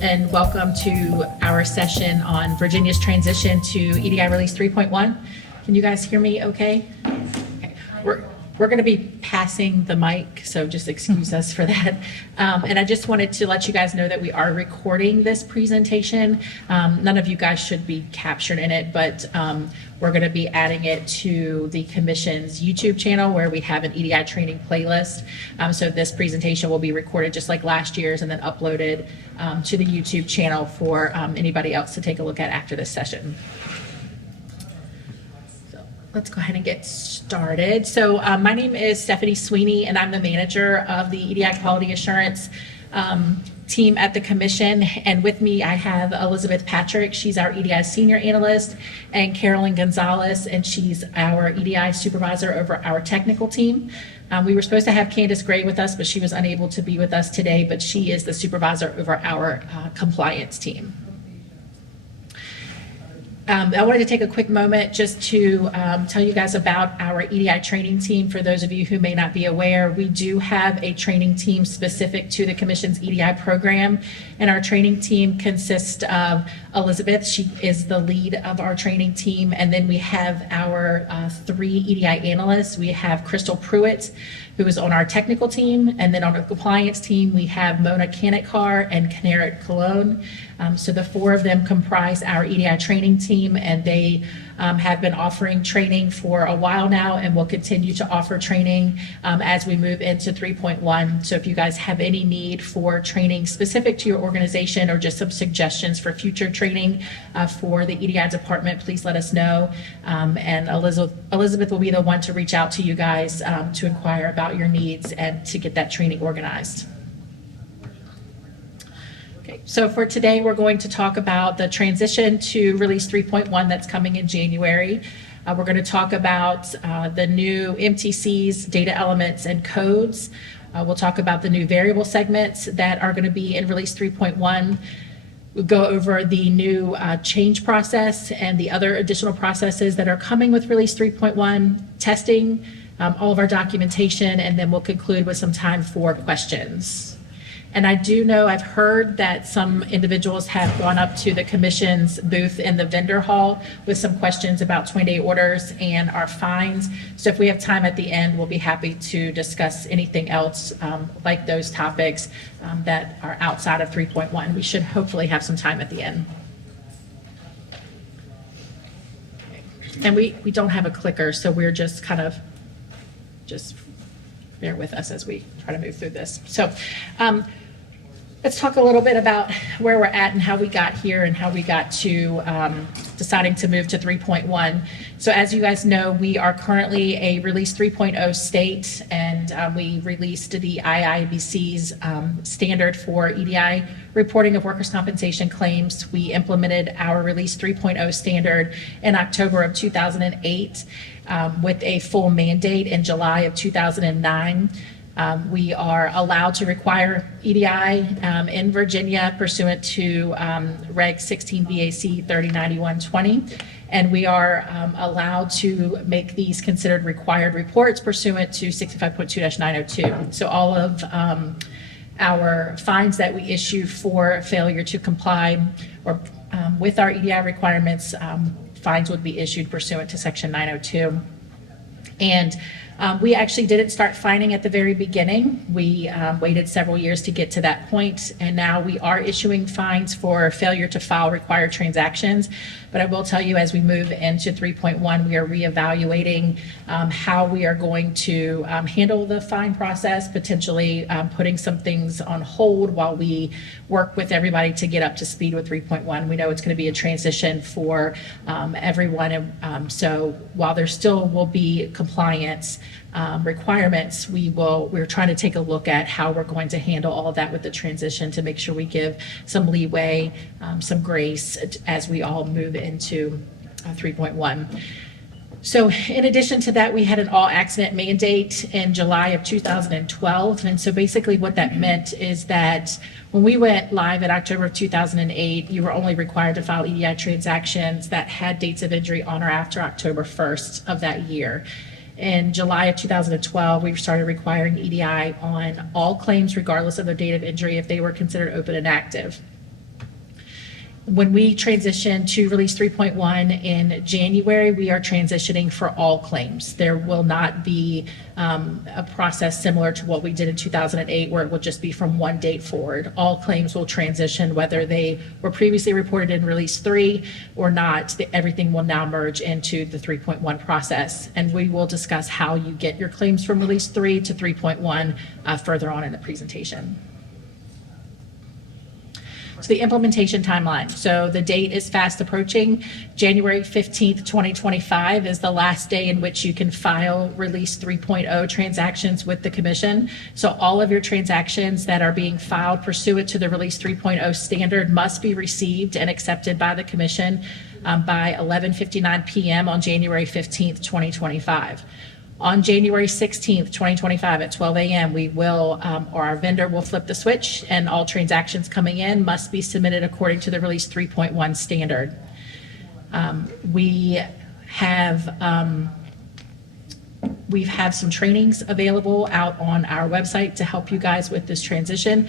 and welcome to our session on Virginia's transition to EDI Release 3.1. Can you guys hear me okay? Okay. We're going to be passing the mic, so just excuse us for that. And I just wanted to let you guys know that we are recording this presentation. None of you guys should be captured in it, but we're going to be adding it to the Commission's YouTube channel where we have an EDI training playlist. So this presentation will be recorded just like last year's and then uploaded to the YouTube channel for anybody else to take a look at after this session. Let's go ahead and get started. So my name is Stephanie Sweeney, and I'm the manager of the EDI Quality Assurance team at the Commission. And with me, I have Elizabeth Patrick. She's our EDI Senior Analyst, and Carolyn Gonzalez, and she's our EDI Supervisor over our technical team. We were supposed to have Candace Gray with us, but she was unable to be with us today, but she is the supervisor over our compliance team. I wanted to take a quick moment just to tell you guys about our EDI training team. For those of you who may not be aware, we do have a training team specific to the Commission's EDI program, and our training team consists of Elizabeth. She is the lead of our training team, and then we have our 3 EDI analysts. We have Crystal Pruitt, who is on our technical team, and then on our compliance team, we have Mona Kanikar and Kanarit Cologne. So the 4 of them comprise our EDI training team, and they have been offering training for a while now and will continue to offer training as we move into 3.1. So if you guys have any need for training specific to your organization or just some suggestions for future training for the EDI department, please let us know. And Elizabeth will be the one to reach out to you guys to inquire about your needs and to get that training organized. So for today, we're going to talk about the transition to Release 3.1 that's coming in January. We're going to talk about the new MTCs, data elements, and codes. We'll talk about the new variable segments that are going to be in Release 3.1. We'll go over the new change process and the other additional processes that are coming with Release 3.1, testing, all of our documentation, and then we'll conclude with some time for questions. And I do know, I've heard that some individuals have gone up to the Commission's booth in the vendor hall with some questions about 20-day orders and our fines. So if we have time at the end, we'll be happy to discuss anything else like those topics that are outside of 3.1. We should hopefully have some time at the end. And we don't have a clicker, so we're just kind of bear with us as we try to move through this. So let's talk a little bit about where we're at and how we got here and how we got to deciding to move to 3.1. So as you guys know, we are currently a Release 3.0 state, and we released the IIBC's standard for EDI reporting of workers' compensation claims. We implemented our Release 3.0 standard in October of 2008 with a full mandate in July of 2009. We are allowed to require EDI in Virginia pursuant to Reg 16 VAC 3091-20, and we are allowed to make these considered required reports pursuant to 65.2-902. So all of our fines that we issue for failure to comply or with our EDI requirements, fines would be issued pursuant to Section 902. And we actually didn't start fining at the very beginning. We waited several years to get to that point, and now we are issuing fines for failure to file required transactions. But I will tell you, as we move into 3.1, we are reevaluating how we are going to handle the fine process, potentially putting some things on hold while we work with everybody to get up to speed with 3.1. We know it's going to be a transition for everyone, and so while there still will be compliance requirements, we're trying to take a look at how we're going to handle all of that with the transition to make sure we give some leeway, some grace as we all move into 3.1. So in addition to that, we had an all accident mandate in July of 2012. And so basically what that meant is that when we went live in October of 2008, you were only required to file EDI transactions that had dates of injury on or after October 1st of that year. In July of 2012, we started requiring EDI on all claims regardless of their date of injury if they were considered open and active. When we transition to release 3.1 in January, we are transitioning for all claims. There will not be a process similar to what we did in 2008 where it will just be from one date forward. All claims will transition whether they were previously reported in release 3 or not. Everything will now merge into the 3.1 process. And we will discuss how you get your claims from release 3 to 3.1 further on in the presentation. So the implementation timeline. So the date is fast approaching. January 15th, 2025 is the last day in which you can file release 3.0 transactions with the commission. So all of your transactions that are being filed pursuant to the release 3.0 standard must be received and accepted by the commission by 11:59 p.m. on January 15th, 2025. On January 16th, 2025 at 12 a.m., we will, or our vendor will flip the switch and all transactions coming in must be submitted according to the release 3.1 standard. We have some trainings available out on our website to help you guys with this transition.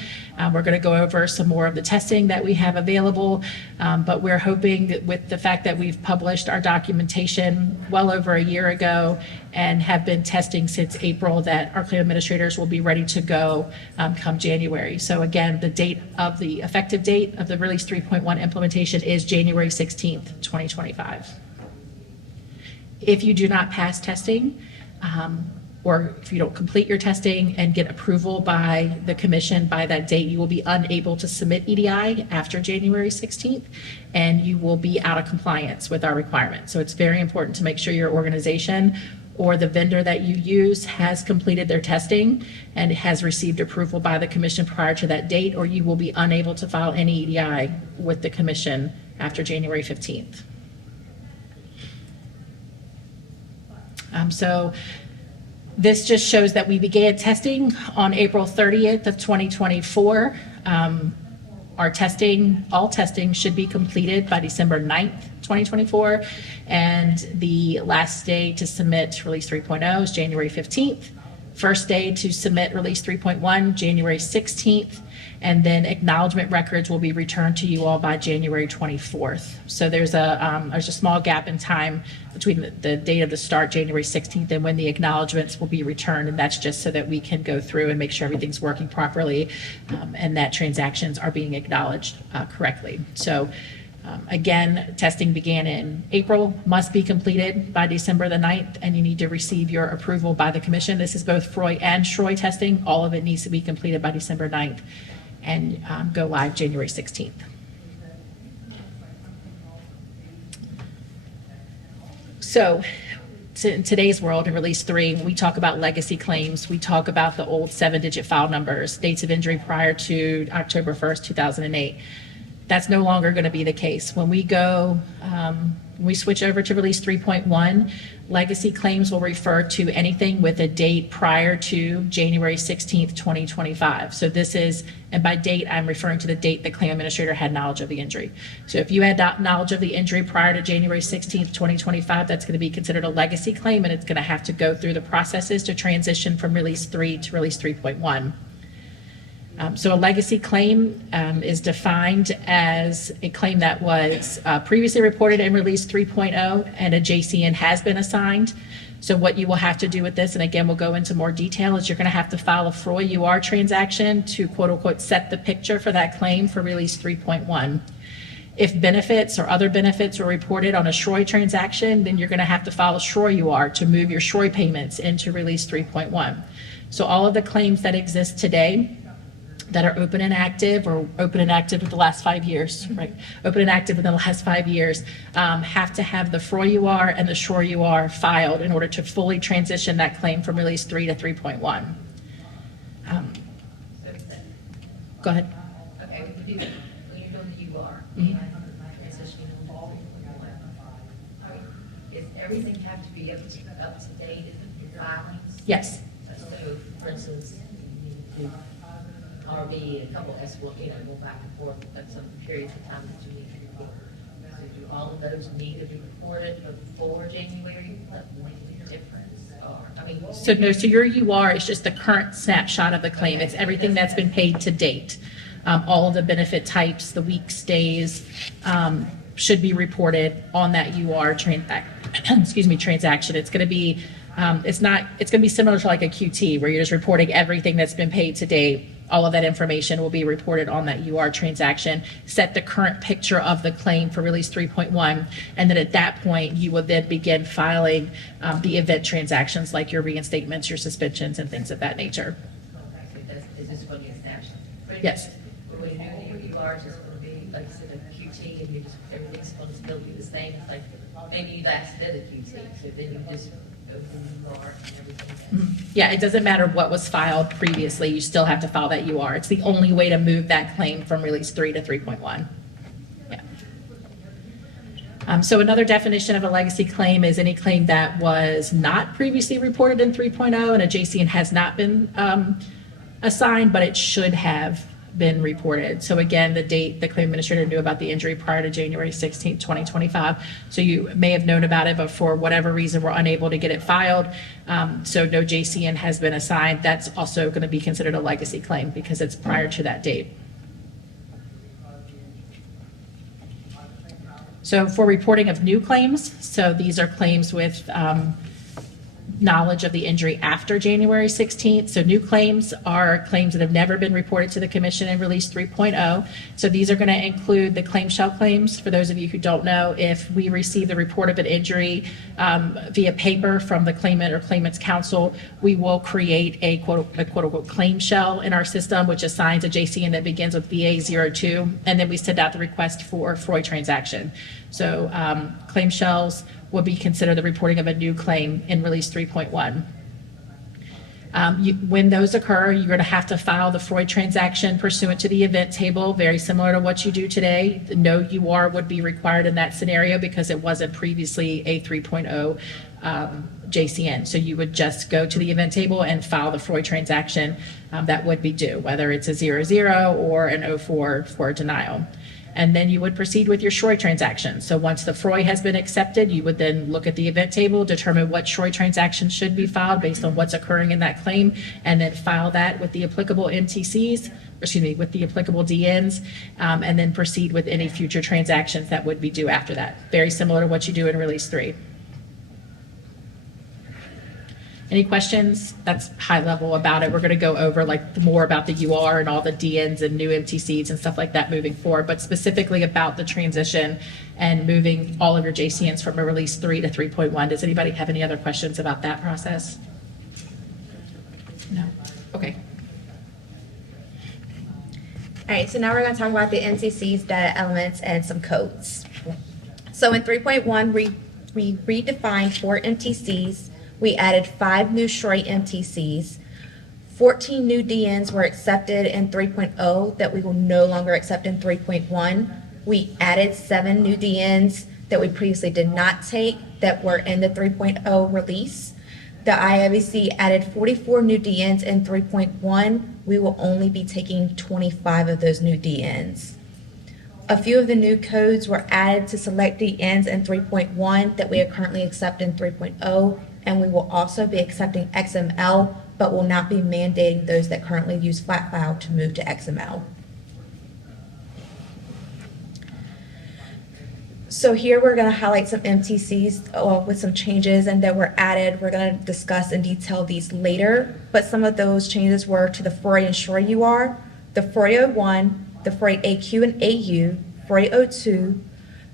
We're going to go over some more of the testing that we have available, but we're hoping that with the fact that we've published our documentation well over a year ago and have been testing since April, that our claim administrators will be ready to go come January. So again, the effective date of the release 3.1 implementation is January 16th, 2025. If you do not pass testing, or if you don't complete your testing and get approval by the commission by that date, you will be unable to submit EDI after January 16th, and you will be out of compliance with our requirements. So it's very important to make sure your organization or the vendor that you use has completed their testing and has received approval by the commission prior to that date, or you will be unable to file any EDI with the commission after January 15th. So this just shows that we began testing on April 30th of 2024. All testing should be completed by December 9th, 2024. And the last day to submit release 3.0 is January 15th. First day to submit release 3.1, January 16th. And then acknowledgement records will be returned to you all by January 24th. So there's a small gap in time between the date of the start, January 16th, and when the acknowledgements will be returned. And that's just so that we can go through and make sure everything's working properly and that transactions are being acknowledged correctly. So again, testing began in April, must be completed by December the 9th, and you need to receive your approval by the commission. This is both FROI and SHROI testing. All of it needs to be completed by December 9th and go live January 16th. So in today's world, in Release 3, when we talk about legacy claims, we talk about the old 7-digit file numbers, dates of injury prior to October 1st, 2008. That's no longer going to be the case. When we go, we switch over to Release 3.1, legacy claims will refer to anything with a date prior to January 16th, 2025. So this is, and by date, I'm referring to the date the claim administrator had knowledge of the injury. So if you had knowledge of the injury prior to January 16th, 2025, that's going to be considered a legacy claim, and it's going to have to go through the processes to transition from Release 3 to Release 3.1. So a legacy claim is defined as a claim that was previously reported in Release 3.0 and a JCN has been assigned. So what you will have to do with this, and again, we'll go into more detail, is you're going to have to file a FROI UR transaction to quote unquote set the picture for that claim for Release 3.1. If benefits or other benefits were reported on a SHROI transaction, then you're going to have to file a SHROI UR to move your SHROI payments into Release 3.1. So all of the claims that exist today that are open and active, or open and active with the last 5 years, right? Open and active within the last 5 years, have to have the FROI UR and the SHROI UR filed in order to fully transition that claim from Release 3 to 3.1. Go ahead. Okay, when you're doing the UR, transitioning from 3.1, does everything have to be up to date in your filings? Yes. So, for instance, you need to RV, a couple go back and forth at some periods of time that you need to report. So do all of those need to be reported before January? What would make the difference? So no, so your UR is just the current snapshot of the claim. It's everything that's been paid to date. All of the benefit types, the weeks, days, should be reported on that transaction. It's going to be, it's going to be similar to like a QT where you're just reporting everything that's been paid to date. All of that information will be reported on that UR transaction, set the current picture of the claim for release 3.1, and then at that point, you will then begin filing the event transactions like your reinstatements, your suspensions, and things of that nature. Okay, so is this for the extension? Yes. When you do the URs, it's going to be, like I said, a QT, and you just, everything's going to still be the same. It's like, maybe you last did a QT, so then you just go through the UR and everything. Yeah, it doesn't matter what was filed previously, you still have to file that UR. It's the only way to move that claim from release 3 to 3.1. Yeah. So another definition of a legacy claim is any claim that was not previously reported in 3.0 and a JCN has not been assigned, but it should have been reported. So again, the date the claim administrator knew about the injury prior to January 16, 2025. So you may have known about it, but for whatever reason, we're unable to get it filed. So no JCN has been assigned. That's also going to be considered a legacy claim because it's prior to that date. So for reporting of new claims, so these are claims with knowledge of the injury after January 16th. So new claims are claims that have never been reported to the commission in release 3.0. So these are going to include the claim shell claims. For those of you who don't know, if we receive the report of an injury via paper from the claimant or claimant's counsel, we will create a quote unquote claim shell in our system, which assigns a JCN that begins with VA02, and then we send out the request for Freud transaction. So claim shells will be considered the reporting of a new claim in release 3.1. When those occur, you're going to have to file the Freud transaction pursuant to the event table, very similar to what you do today. No UR would be required in that scenario because it wasn't previously a 3.0 JCN. So you would just go to the event table and file the Freud transaction that would be due, whether it's a 00 or an 04 for a denial. And then you would proceed with your Shroy transaction. So once the Freud has been accepted, you would then look at the event table, determine what Shroy transaction should be filed based on what's occurring in that claim, and then file that with the applicable MTCs, with the applicable DNs, and then proceed with any future transactions that would be due after that. Very similar to what you do in Release 3. Any questions? That's high level about it. We're going to go over more about the UR and all the DNs and new MTCs and stuff like that moving forward, but specifically about the transition and moving all of your JCNs from a release 3 to 3.1. Does anybody have any other questions about that process? No? Okay. All right, so now we're going to talk about the MTCs, data elements, and some codes. So in 3.1, we redefined 4 MTCs. We added 5 new Shroy MTCs. 14 new DNs were accepted in 3.0 that we will no longer accept in 3.1. We added 7 new DNs that we previously did not take that were in the 3.0 release. The IWC added 44 new DNs in 3.1. We will only be taking 25 of those new DNs. A few of the new codes were added to select DNs in 3.1 that we are currently accept in 3.0, and we will also be accepting XML, but will not be mandating those that currently use flat file to move to XML. So here we're going to highlight some MTCs with some changes and that were added. We're going to discuss in detail these later, but some of those changes were to the Freud and Shroy UR, the Freud 01, the Freud AQ and AU, Freud 02,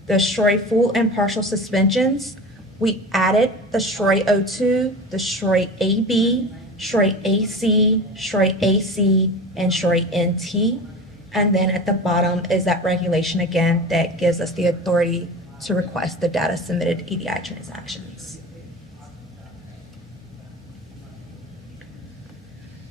the Shroy full and partial suspensions. We added the Shroy 02, the Shroy AB, Shroy AC, Shroy AC, and Shroy NT. And then at the bottom is that regulation again that gives us the authority to request the data submitted EDI transactions.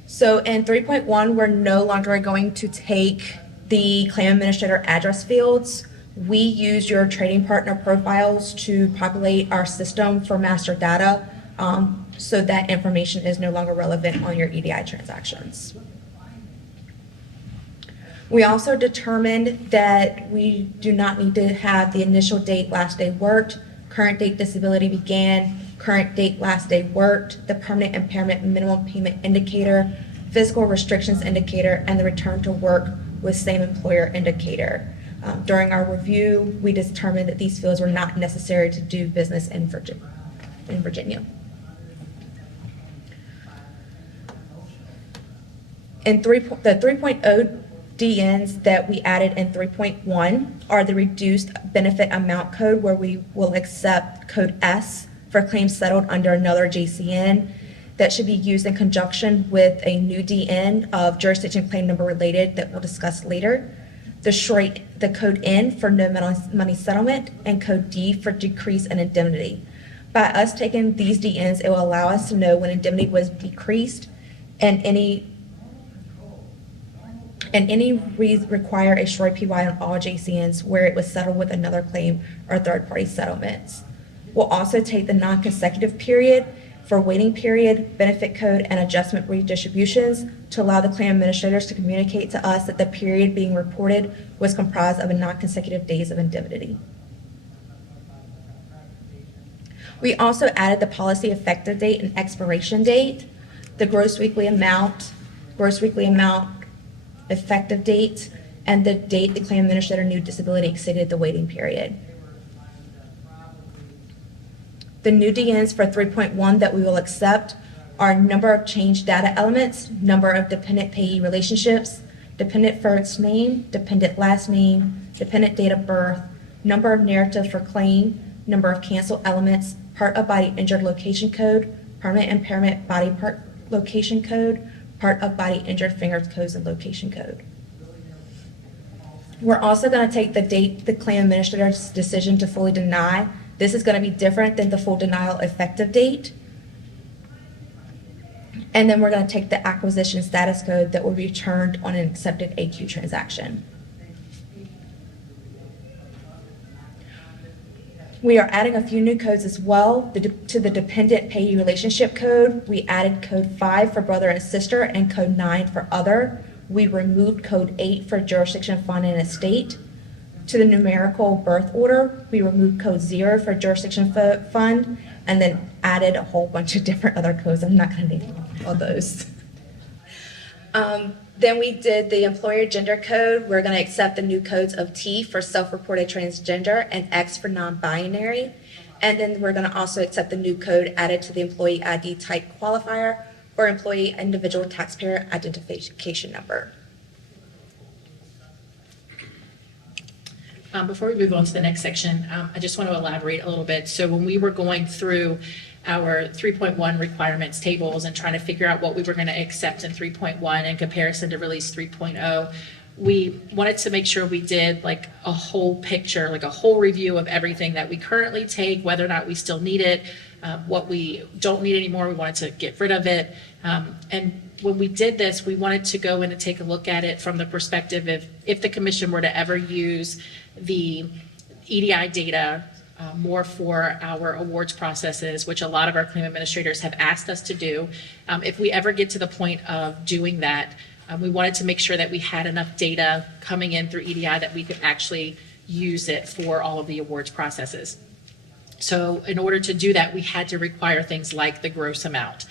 So in 3.1, we're no longer going to take the claim administrator address fields. We use your trading partner profiles to populate our system for master data, so that information is no longer relevant on your EDI transactions. We also determined that we do not need to have the initial date, last day worked, current date disability began, current date, last day worked, the permanent impairment minimum payment indicator, physical restrictions indicator, and the return to work with same employer indicator. During our review, we determined that these fields were not necessary to do business in Virginia. In the 3.0 DNs that we added in 3.1 are the reduced benefit amount code, where we will accept code S for claims settled under another JCN that should be used in conjunction with a new DN of jurisdiction claim number related that we'll discuss later. The code N for no money settlement, and code D for decrease in indemnity. By us taking these DNs, it will allow us to know when indemnity was decreased and require a short PY on all JCNs where it was settled with another claim or third-party settlements. We'll also take the non-consecutive period for waiting period, benefit code, and adjustment redistributions to allow the claim administrators to communicate to us that the period being reported was comprised of a non-consecutive days of indemnity. We also added the policy effective date and expiration date, the gross weekly amount, effective date, and the date the claim administrator knew disability exceeded the waiting period. The new DNs for 3.1 that we will accept are number of changed data elements, number of dependent payee relationships, dependent first name, dependent last name, dependent date of birth, number of narrative for claim, number of cancel elements, part of body injured location code, permanent impairment body part location code, part of body injured fingers codes, and location code. We're also going to take the date the claim administrator's decision to fully deny. This is going to be different than the full denial effective date. And then we're going to take the acquisition status code that will be returned on an accepted AQ transaction. We are adding a few new codes as well. To the dependent payee relationship code, we added code 5 for brother and sister and code 9 for other. We removed code 8 for jurisdiction, fund, and estate. To the numerical birth order, we removed code 0 for jurisdiction fund, and then added a whole bunch of different other codes. I'm not going to name all those. Then we did the employer gender code. We're going to accept the new codes of T for self-reported transgender and X for non-binary. And then we're going to also accept the new code added to the employee ID type qualifier or employee individual taxpayer identification number. Before we move on to the next section, I just want to elaborate a little bit. So when we were going through our 3.1 requirements tables and trying to figure out what we were going to accept in 3.1 in comparison to release 3.0, we wanted to make sure we did like a whole picture, like a whole review of everything that we currently take, whether or not we still need it, what we don't need anymore, we wanted to get rid of it. And when we did this, we wanted to go in and take a look at it from the perspective of if the commission were to ever use the EDI data more for our awards processes, which a lot of our claim administrators have asked us to do. If we ever get to the point of doing that, we wanted to make sure that we had enough data coming in through EDI that we could actually use it for all of the awards processes. So in order to do that, we had to require things like the gross amount.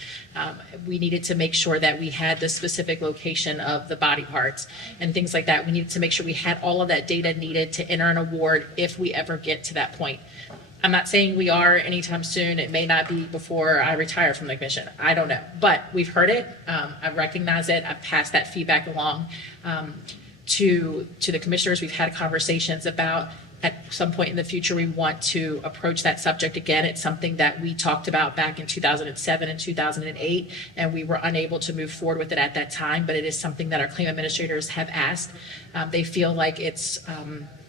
We needed to make sure that we had the specific location of the body parts and things like that. We needed to make sure we had all of that data needed to enter an award if we ever get to that point. I'm not saying we are anytime soon. It may not be before I retire from the commission. I don't know. But we've heard it. I recognize it. I've passed that feedback along to the commissioners. We've had conversations about at some point in the future, we want to approach that subject again. It's something that we talked about back in 2007 and 2008, and we were unable to move forward with it at that time, but it is something that our claim administrators have asked. They feel like it's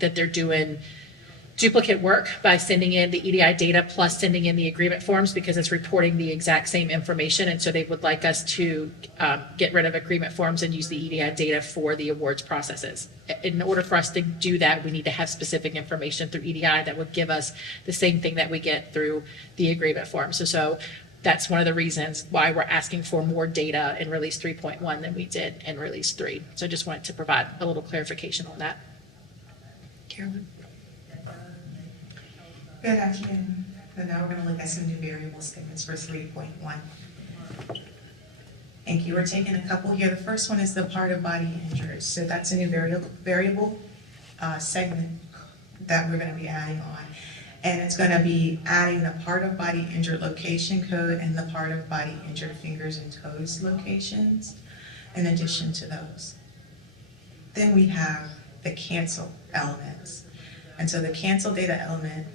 that they're doing duplicate work by sending in the EDI data plus sending in the agreement forms because it's reporting the exact same information. And so they would like us to get rid of agreement forms and use the EDI data for the awards processes. In order for us to do that, we need to have specific information through EDI that would give us the same thing that we get through the agreement forms. So that's one of the reasons why we're asking for more data in release 3.1 than we did in release 3. So I just wanted to provide a little clarification on that. Carolyn. Good afternoon. So now we're going to look at some new variable statements for 3.1. Thank you. We're taking a couple here. The first one is the part of body injuries. So that's a new variable segment that we're going to be adding on. And it's going to be adding the part of body injured location code and the part of body injured fingers and toes locations in addition to those. Then we have the cancel elements. And so the cancel data element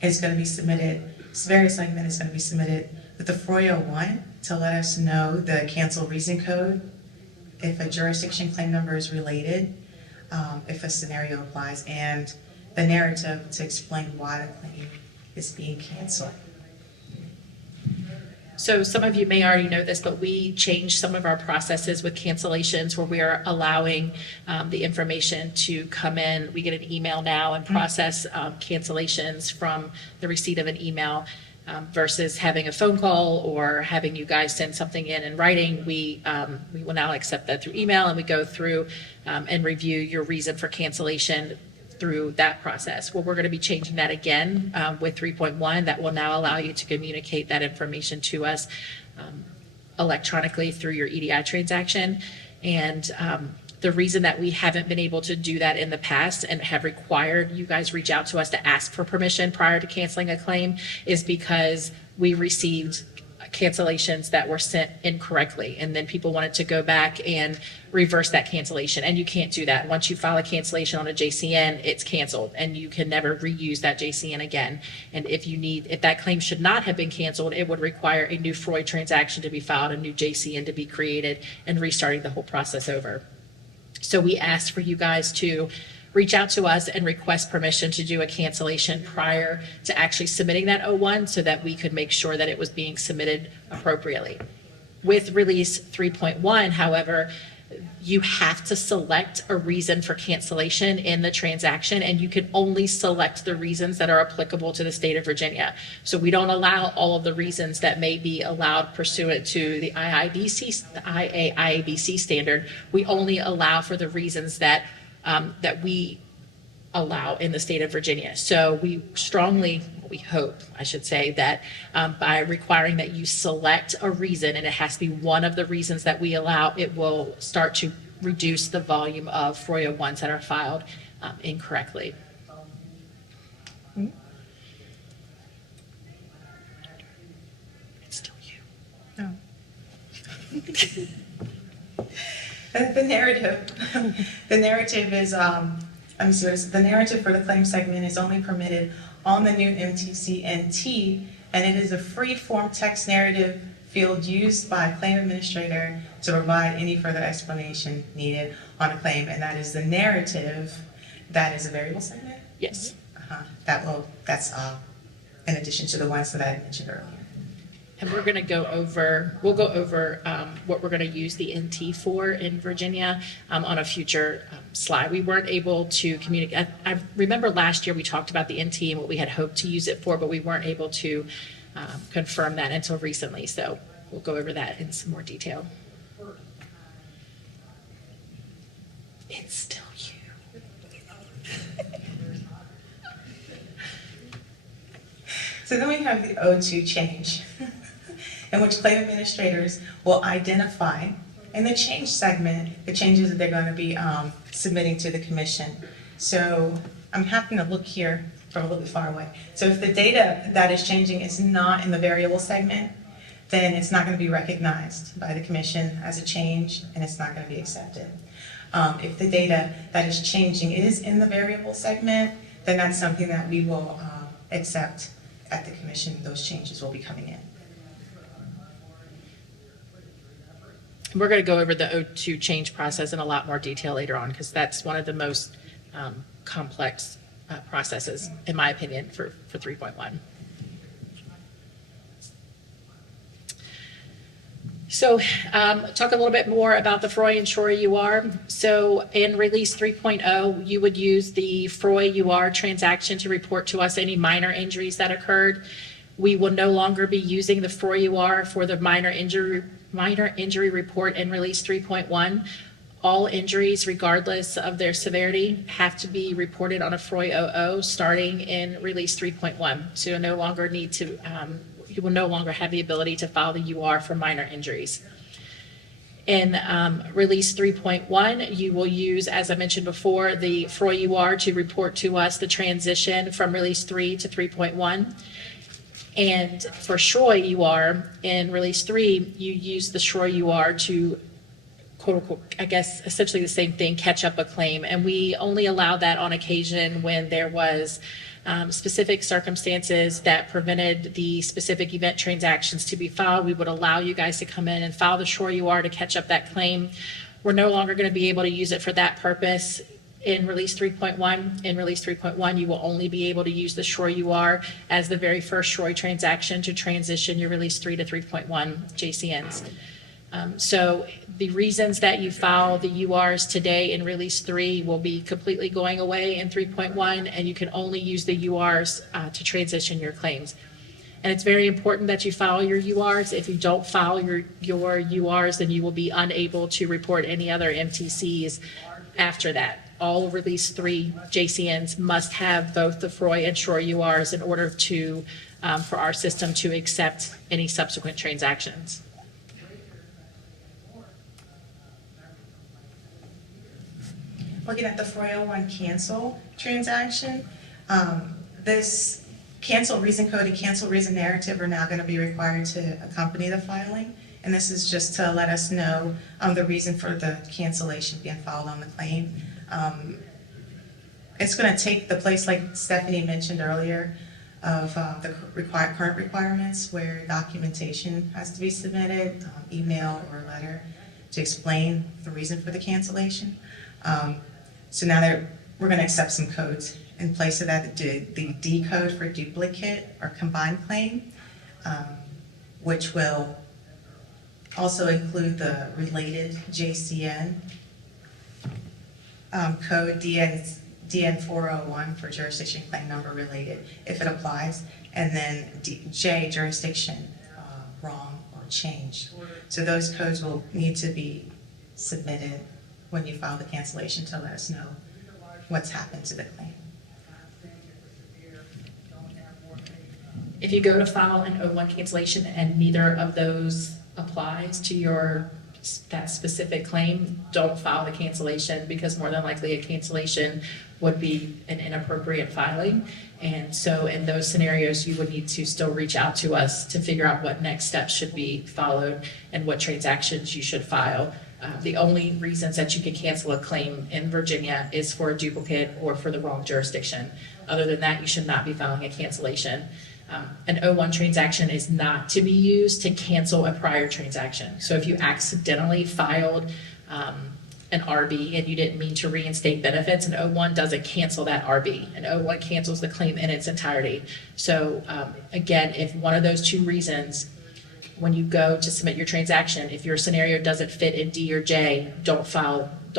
is going to be submitted, this various segment is going to be submitted with the FROIA 1 to let us know the cancel reason code, if a jurisdiction claim number is related, if a scenario applies, and the narrative to explain why the claim is being canceled. So some of you may already know this, but we changed some of our processes with cancellations where we are allowing the information to come in. We get an email now and process cancellations from the receipt of an email versus having a phone call or having you guys send something in writing. We will now accept that through email, and we go through and review your reason for cancellation through that process. Well, we're going to be changing that again with 3.1. That will now allow you to communicate that information to us electronically through your EDI transaction. And the reason that we haven't been able to do that in the past and have required you guys reach out to us to ask for permission prior to canceling a claim is because we received cancellations that were sent incorrectly, and then people wanted to go back and reverse that cancellation, and you can't do that. Once you file a cancellation on a JCN, it's canceled, and you can never reuse that JCN again. And if that claim should not have been canceled, it would require a new FROIA transaction to be filed, a new JCN to be created, and restarting the whole process over. So we asked for you guys to reach out to us and request permission to do a cancellation prior to actually submitting that O1 so that we could make sure that it was being submitted appropriately. With release 3.1, however, you have to select a reason for cancellation in the transaction, and you can only select the reasons that are applicable to the state of Virginia. So we don't allow all of the reasons that may be allowed pursuant to the IABC standard. We only allow for the reasons that we allow in the state of Virginia. So we hope, I should say, that by requiring that you select a reason, and it has to be one of the reasons that we allow, it will start to reduce the volume of FROIA 1s that are filed incorrectly. It's still you. The narrative is, the narrative for the claim segment is only permitted on the new MTC NT, and it is a free-form text narrative field used by a claim administrator to provide any further explanation needed on a claim, and that is the narrative. That is a variable segment? Yes. That's in addition to the ones that I mentioned earlier. And we'll go over what we're going to use the NT for in Virginia on a future slide. We weren't able to communicate. I remember last year we talked about the NT and what we had hoped to use it for, but we weren't able to confirm that until recently. So we'll go over that in some more detail. It's still you. So then we have the O2 change, in which claim administrators will identify in the change segment the changes that they're going to be submitting to the commission. So I'm happy to look here from a little bit far away. So if the data that is changing is not in the variable segment, then it's not going to be recognized by the commission as a change, and it's not going to be accepted. If the data that is changing is in the variable segment, then that's something that we will accept at the commission. Those changes will be coming in. We're going to go over the O2 change process in a lot more detail later on, because that's one of the most complex processes, in my opinion, for 3.1. So talk a little bit more about the FROIA and SHORA UR. So in release 3.0, you would use the FROIA UR transaction to report to us any minor injuries that occurred. We will no longer be using the FROIA UR for the minor injury report in release 3.1. All injuries, regardless of their severity, have to be reported on a FROIA 00 starting in release 3.1. So you will no longer have the ability to file the UR for minor injuries. In Release 3.1, you will use, as I mentioned before, the FROI UR to report to us the transition from Release 3 to 3.1. And for SHROI UR, in Release 3, you use the SHROI UR to, quote unquote, I guess essentially the same thing, catch up a claim. And we only allow that on occasion when there was specific circumstances that prevented the specific event transactions to be filed. We would allow you guys to come in and file the SHROI UR to catch up that claim. We're no longer going to be able to use it for that purpose in Release 3.1. In Release 3.1, you will only be able to use the SHROI UR as the very first SHROI transaction to transition your Release 3 to 3.1 JCNs. So the reasons that you file the URs today in Release 3 will be completely going away in 3.1, and you can only use the URs to transition your claims. And it's very important that you file your URs. If you don't file your URs, then you will be unable to report any other MTCs after that. All Release 3 JCNs must have both the FROI and SHROI URs in order to, for our system to accept any subsequent transactions. Looking at the 401 cancel transaction, this cancel reason code and cancel reason narrative are now going to be required to accompany the filing. And this is just to let us know the reason for the cancellation being filed on the claim. It's going to take the place, like Stephanie mentioned earlier, of the current requirements where documentation has to be submitted, email or letter, to explain the reason for the cancellation. So now we're going to accept some codes in place of that, the D code for duplicate or combined claim, which will also include the related JCN code, DN 401 for jurisdiction claim number related, if it applies, and then J, jurisdiction wrong or changed. So those codes will need to be submitted when you file the cancellation to let us know what's happened to the claim. If you go to file an O1 cancellation and neither of those applies to that specific claim, don't file the cancellation, because more than likely a cancellation would be an inappropriate filing. And so in those scenarios, you would need to still reach out to us to figure out what next steps should be followed and what transactions you should file. The only reasons that you can cancel a claim in Virginia is for a duplicate or for the wrong jurisdiction. Other than that, you should not be filing a cancellation. An O1 transaction is not to be used to cancel a prior transaction. So if you accidentally filed an RB and you didn't mean to reinstate benefits, an O1 doesn't cancel that RB. An O1 cancels the claim in its entirety. So again, if one of those two reasons, when you go to submit your transaction, if your scenario doesn't fit in D or J, don't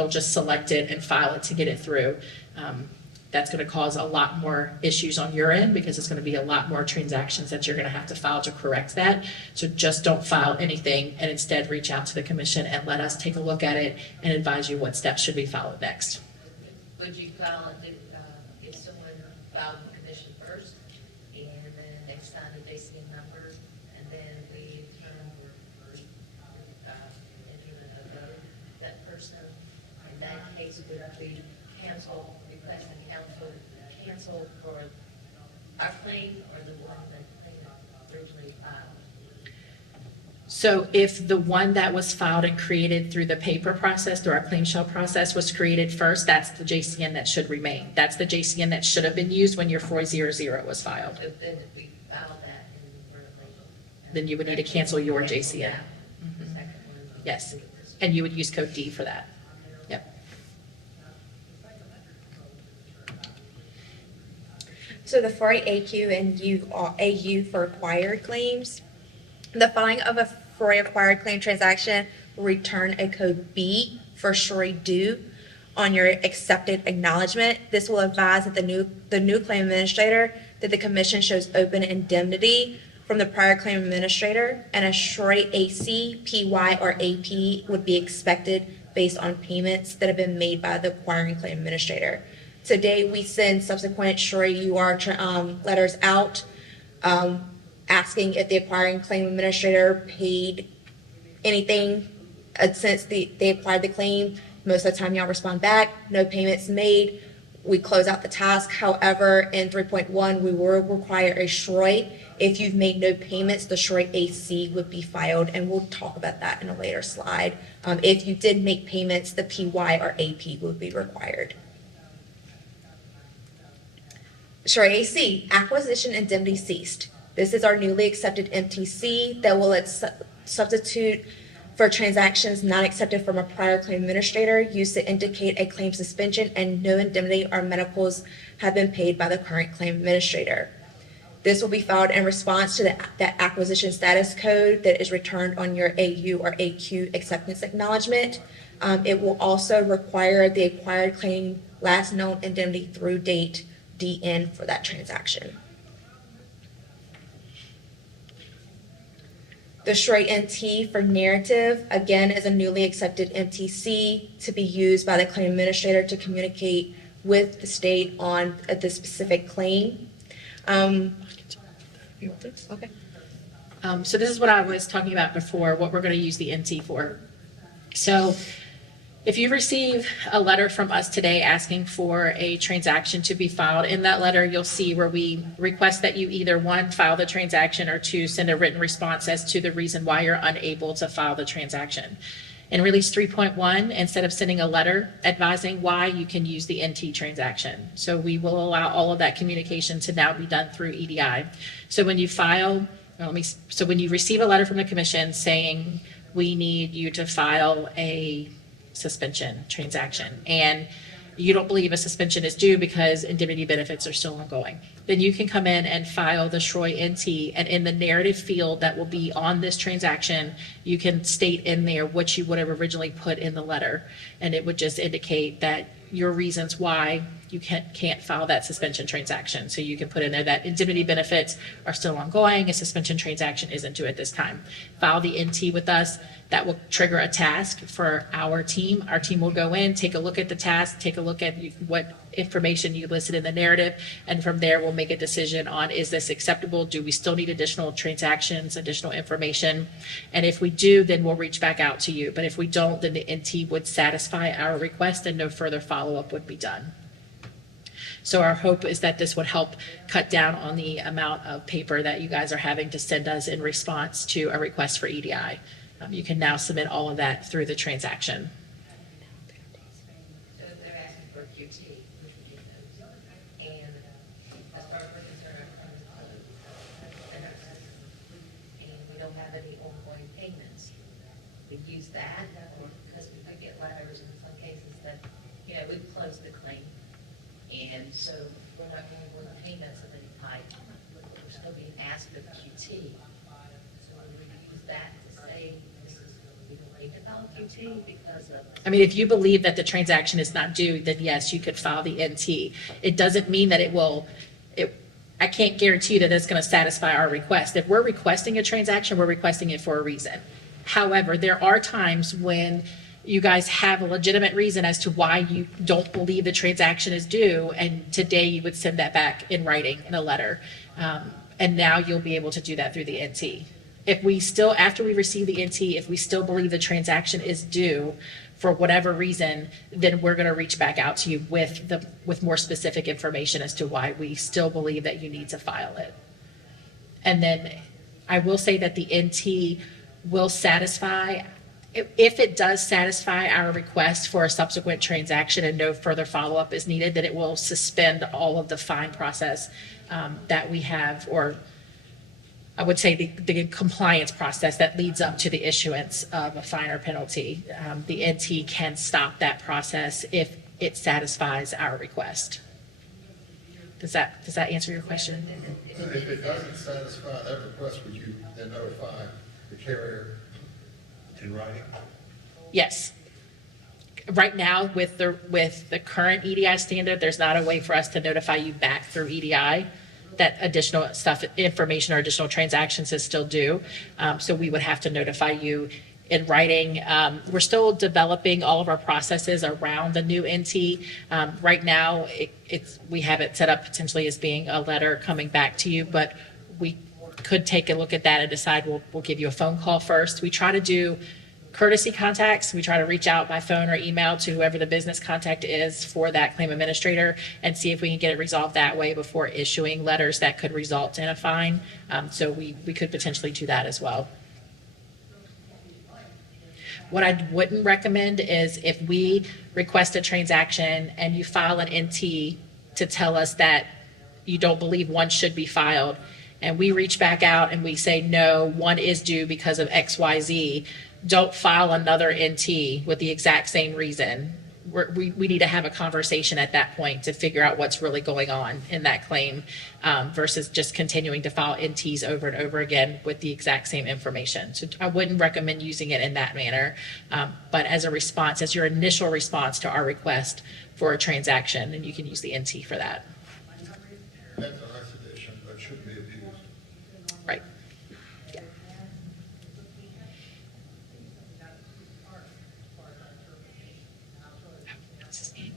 just select it and file it to get it through. That's going to cause a lot more issues on your end, because it's going to be a lot more transactions that you're going to have to file to correct that. So just don't file anything, and instead reach out to the commission and let us take a look at it and advise you what steps should be followed next. Would you file it, if someone filed the commission first, and then next time the JCN number, and then we enter the vote, that person, in that case, would be requesting cancel for our claim or the one that originally filed? So if the one that was filed and created through the paper process, through our claim shell process, was created first, that's the JCN that should remain. That's the JCN that should have been used when your 400 was filed. So then if we filed that inadvertently, Then you would need to cancel your JCN. the second one. Yes, and you would use code D for that. Yep. So the FROI AQ and AU for acquired claims. The filing of a FROI acquired claim transaction will return a code B for SHROI due on your accepted acknowledgement. This will advise that the new claim administrator that the commission shows open indemnity from the prior claim administrator, and a SHROI AC, PY, or AP would be expected based on payments that have been made by the acquiring claim administrator. Today, we send subsequent SHROI UR letters out asking if the acquiring claim administrator paid anything since they acquired the claim, most of the time y'all respond back, no payments made, we close out the task. However, in 3.1, we will require a SHROI. If you've made no payments, the SHROI AC would be filed, and we'll talk about that in a later slide. If you did make payments, the PY or AP would be required. SHROI AC, acquisition indemnity ceased. This is our newly accepted MTC that will substitute for transactions not accepted from a prior claim administrator used to indicate a claim suspension and no indemnity or medicals have been paid by the current claim administrator. This will be filed in response to that acquisition status code that is returned on your AU or AQ acceptance acknowledgement. It will also require the acquired claim last known indemnity through date DN for that transaction. The SHROI NT for narrative, again, is a newly accepted MTC to be used by the claim administrator to communicate with the state on the specific claim. You want this? Okay. So this is what I was talking about before, what we're going to use the NT for. So if you receive a letter from us today asking for a transaction to be filed, in that letter, you'll see where we request that you either, one, file the transaction, or two, send a written response as to the reason why you're unable to file the transaction. In Release 3.1, instead of sending a letter advising why, you can use the NT transaction. So we will allow all of that communication to now be done through EDI. So when you file, so when you receive a letter from the commission saying, we need you to file a suspension transaction, and you don't believe a suspension is due because indemnity benefits are still ongoing, then you can come in and file the SHROI NT, and in the narrative field that will be on this transaction, you can state in there what you would have originally put in the letter, and it would just indicate that your reasons why you can't file that suspension transaction. So you can put in there that indemnity benefits are still ongoing, a suspension transaction isn't due at this time. File the NT with us. That will trigger a task for our team. Our team will go in, take a look at the task, take a look at what information you listed in the narrative, and from there we'll make a decision on, is this acceptable? Do we still need additional transactions, additional information? And if we do, then we'll reach back out to you. But if we don't, then the NT would satisfy our request and no further follow-up would be done. So our hope is that this would help cut down on the amount of paper that you guys are having to send us in response to a request for EDI. You can now submit all of that through the transaction. So if they're asking for a QT, we can get those. And as far as we're concerned, and we don't have any ongoing payments, we use that, or because we could get letters in some cases that, we've closed the claim. And so we're not getting one payments of any type. We're still being asked for QT. So we use that to say, we don't need to file a QT because of. I mean, if you believe that the transaction is not due, then yes, you could file the NT. It doesn't mean that I can't guarantee you that it's going to satisfy our request. If we're requesting a transaction, we're requesting it for a reason. However, there are times when you guys have a legitimate reason as to why you don't believe the transaction is due, and today you would send that back in writing in a letter. And now you'll be able to do that through the NT. If we still, after we receive the NT, if we still believe the transaction is due for whatever reason, then we're going to reach back out to you with more specific information as to why we still believe that you need to file it. And then I will say that the NT will satisfy, if it does satisfy our request for a subsequent transaction and no further follow-up is needed, then it will suspend all of the fine process that we have, or I would say the compliance process that leads up to the issuance of a fine or penalty. The NT can stop that process if it satisfies our request. Does that answer your question? If it doesn't satisfy that request, would you then notify the carrier in writing? Yes. Right now, with the current EDI standard, there's not a way for us to notify you back through EDI that additional information or additional transactions is still due. So we would have to notify you in writing. We're still developing all of our processes around the new NT. Right now, we have it set up potentially as being a letter coming back to you, but we could take a look at that and decide we'll give you a phone call first. We try to do courtesy contacts. We try to reach out by phone or email to whoever the business contact is for that claim administrator and see if we can get it resolved that way before issuing letters that could result in a fine. So we could potentially do that as well. What I wouldn't recommend is if we request a transaction and you file an NT to tell us that you don't believe one should be filed, and we reach back out and we say, no, one is due because of XYZ, don't file another NT with the exact same reason. We need to have a conversation at that point to figure out what's really going on in that claim versus just continuing to file NTs over and over again with the exact same information. So I wouldn't recommend using it in that manner, but as a response, as your initial response to our request for a transaction, and you can use the NT for that. That's a nice addition, but shouldn't be abused. Right. Yeah.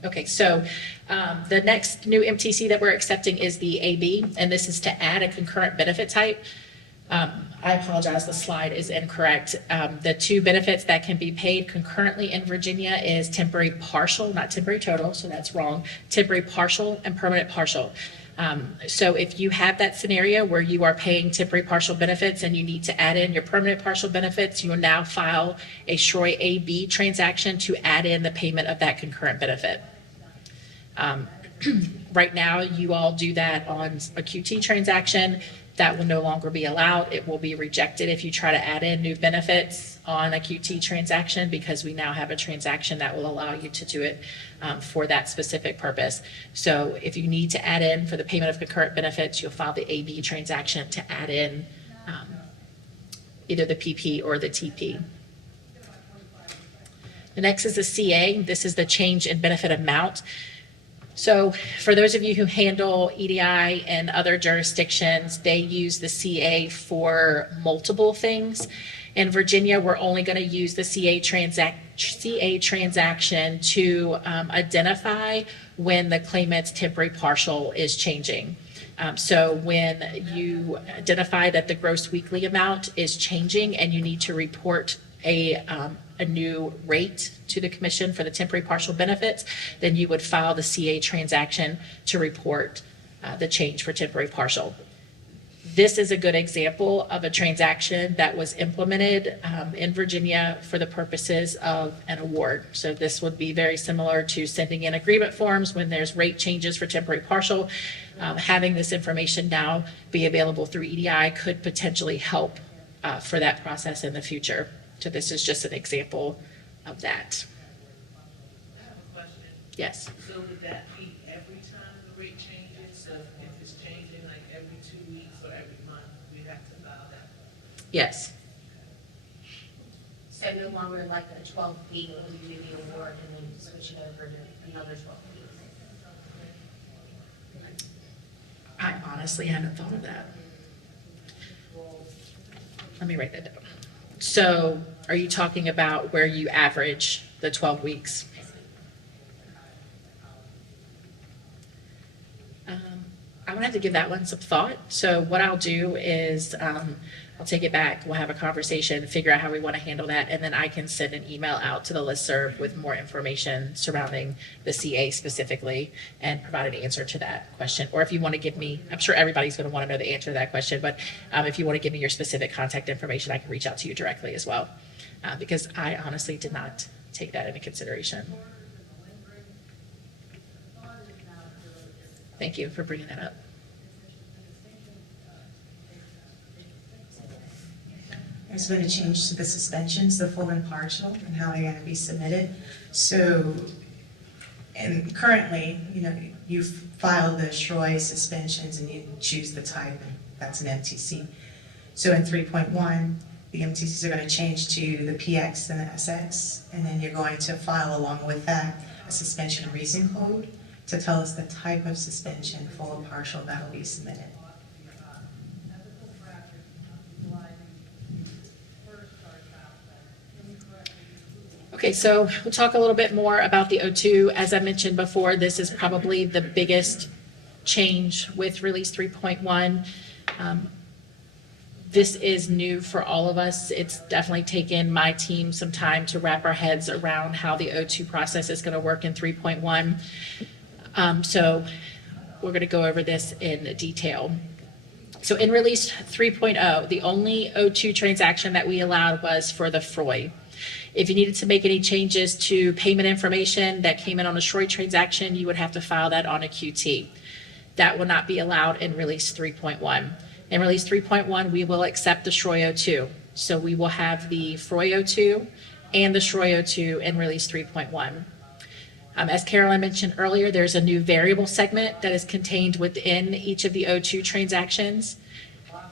Okay, so the next new MTC that we're accepting is the AB, and this is to add a concurrent benefit type. I apologize, the slide is incorrect. The two benefits that can be paid concurrently in Virginia is temporary partial, not temporary total, so that's wrong. Temporary partial and permanent partial. So if you have that scenario where you are paying temporary partial benefits and you need to add in your permanent partial benefits, you will now file a Shroy AB transaction to add in the payment of that concurrent benefit. Right now, you all do that on a QT transaction. That will no longer be allowed. It will be rejected if you try to add in new benefits on a QT transaction because we now have a transaction that will allow you to do it for that specific purpose. So if you need to add in for the payment of concurrent benefits, you'll file the AB transaction to add in either the PP or the TP. The next is the CA. This is the change in benefit amount. So for those of you who handle EDI and other jurisdictions, they use the CA for multiple things. In Virginia, we're only going to use the CA transaction to identify when the claimant's temporary partial is changing. So when you identify that the gross weekly amount is changing and you need to report a new rate to the commission for the temporary partial benefits, then you would file the CA transaction to report the change for temporary partial. This is a good example of a transaction that was implemented in Virginia for the purposes of an award. So this would be very similar to sending in agreement forms when there's rate changes for temporary partial. Having this information now be available through EDI could potentially help for that process in the future. So this is just an example of that. I have a question. Yes. So would that be every time the rate changes? So if it's changing like every 2 weeks or every month, we have to file that? Yes. So no longer like a 12-week when you do the award and then switch it over to another 12 weeks. I honestly haven't thought of that. Let me write that down. So are you talking about where you average the 12 weeks? I'm gonna have to give that one some thought. So what I'll do is I'll take it back. We'll have a conversation, figure out how we want to handle that, and then I can send an email out to the listserv with more information surrounding the CA specifically and provide an answer to that question. Or if you want to give me, I'm sure everybody's going to want to know the answer to that question, but if you want to give me your specific contact information, I can reach out to you directly as well, because I honestly did not take that into consideration. Thank you for bringing that up. There's been a change to the suspensions, the full and partial, and how they're gonna be submitted. So, and currently, you file the Shroy suspensions and you choose the type, and that's an MTC. So in 3.1, the MTCs are gonna change to the PX and the SX, and then you're going to file along with that a suspension reason code to tell us the type of suspension, full or partial, that will be submitted. Okay, so we'll talk a little bit more about the O2. As I mentioned before, this is probably the biggest change with Release 3.1. This is new for all of us. It's definitely taken my team some time to wrap our heads around how the O2 process is going to work in 3.1. So we're going to go over this in detail. So in release 3.0, the only O2 transaction that we allowed was for the FROI. If you needed to make any changes to payment information that came in on a SROI transaction, you would have to file that on a QT. That will not be allowed in release 3.1. In release 3.1, we will accept the SROI O2. So we will have the FROI O2 and the SROI O2 in release 3.1. As Carolyn mentioned earlier, there's a new variable segment that is contained within each of the O2 transactions.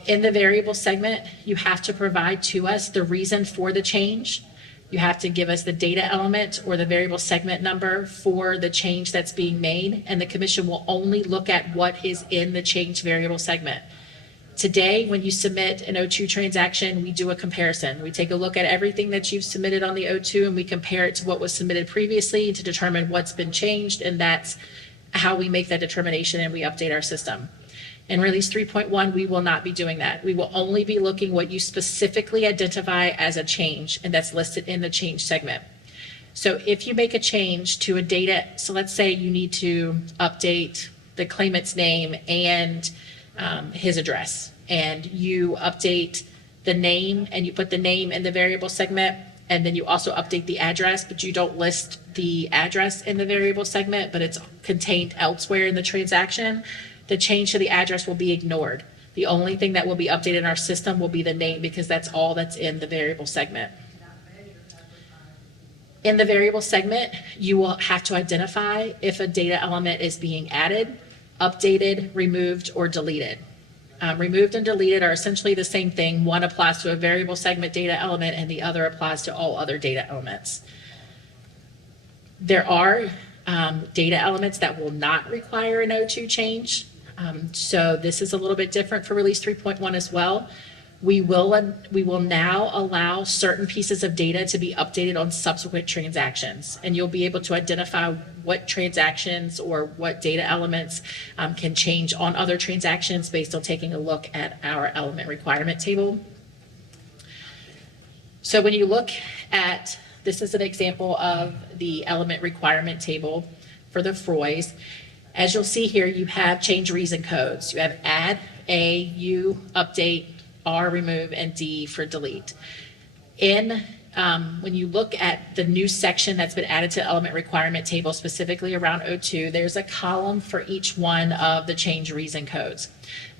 In the variable segment, you have to provide to us the reason for the change. You have to give us the data element or the variable segment number for the change that's being made, and the commission will only look at what is in the change variable segment. Today, when you submit an O2 transaction, we do a comparison. We take a look at everything that you've submitted on the O2 and we compare it to what was submitted previously to determine what's been changed, and that's how we make that determination and we update our system. In release 3.1, we will not be doing that. We will only be looking what you specifically identify as a change, and that's listed in the change segment. So if you make a change to a data, so let's say you need to update the claimant's name and his address, and you update the name and you put the name in the variable segment, and then you also update the address, but you don't list the address in the variable segment, but it's contained elsewhere in the transaction, the change to the address will be ignored. The only thing that will be updated in our system will be the name, because that's all that's in the variable segment. In the variable segment, you will have to identify if a data element is being added, updated, removed, or deleted. Removed and deleted are essentially the same thing. One applies to a variable segment data element and the other applies to all other data elements. There are data elements that will not require an O2 change. So this is a little bit different for release 3.1 as well. We will now allow certain pieces of data to be updated on subsequent transactions, and you'll be able to identify what transactions or what data elements can change on other transactions based on taking a look at our element requirement table. So when you look at, this is an example of the element requirement table for the FROIs. As you'll see here, you have change reason codes. You have add, A, U, update, R, remove, and D for delete. When you look at the new section that's been added to the element requirement table, specifically around O2, there's a column for each one of the change reason codes.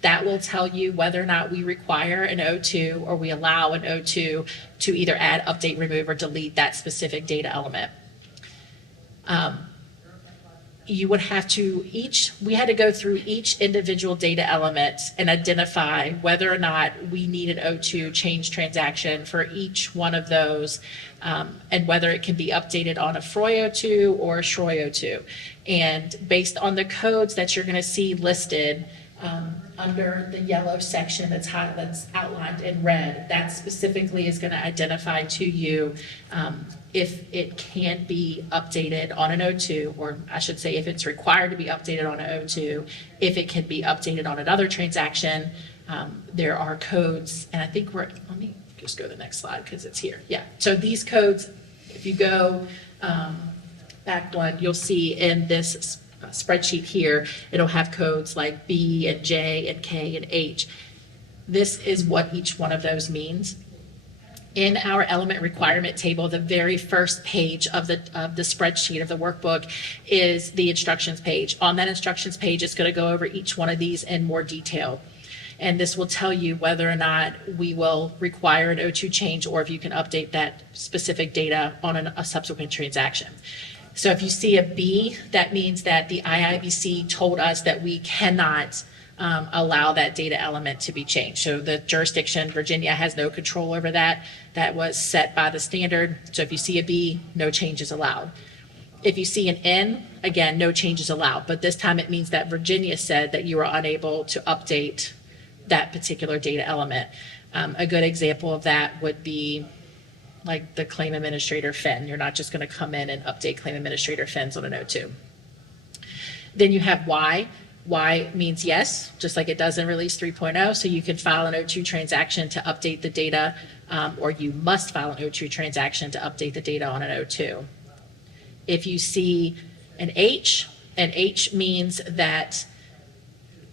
That will tell you whether or not we require an O2 or we allow an O2 to either add, update, remove, or delete that specific data element. You would have to we had to go through each individual data element and identify whether or not we need an O2 change transaction for each one of those, and whether it can be updated on a FROI O2 or a SROI O2. And based on the codes that you're going to see listed under the yellow section that's outlined in red, that specifically is going to identify to you if it can be updated on an O2, or I should say if it's required to be updated on an O2, if it can be updated on another transaction. There are codes, and I think let me just go to the next slide because it's here. Yeah, so these codes, if you go back one, you'll see in this spreadsheet here, it'll have codes like B and J and K and H. This is what each one of those means. In our element requirement table, the very first page of the spreadsheet of the workbook is the instructions page. On that instructions page, it's going to go over each one of these in more detail. And this will tell you whether or not we will require an O2 change or if you can update that specific data on a subsequent transaction. So if you see a B, that means that the IIBC told us that we cannot allow that data element to be changed. So the jurisdiction, Virginia, has no control over that. That was set by the standard. So if you see a B, no change is allowed. If you see an N, again, no change is allowed. But this time it means that Virginia said that you are unable to update that particular data element. A good example of that would be like the claim administrator FIN. You're not just going to come in and update claim administrator FINs on an O2. Then you have Y. Y means yes, just like it does in Release 3.0. So you can file an O2 transaction to update the data, or you must file an O2 transaction to update the data on an O2. If you see an H means that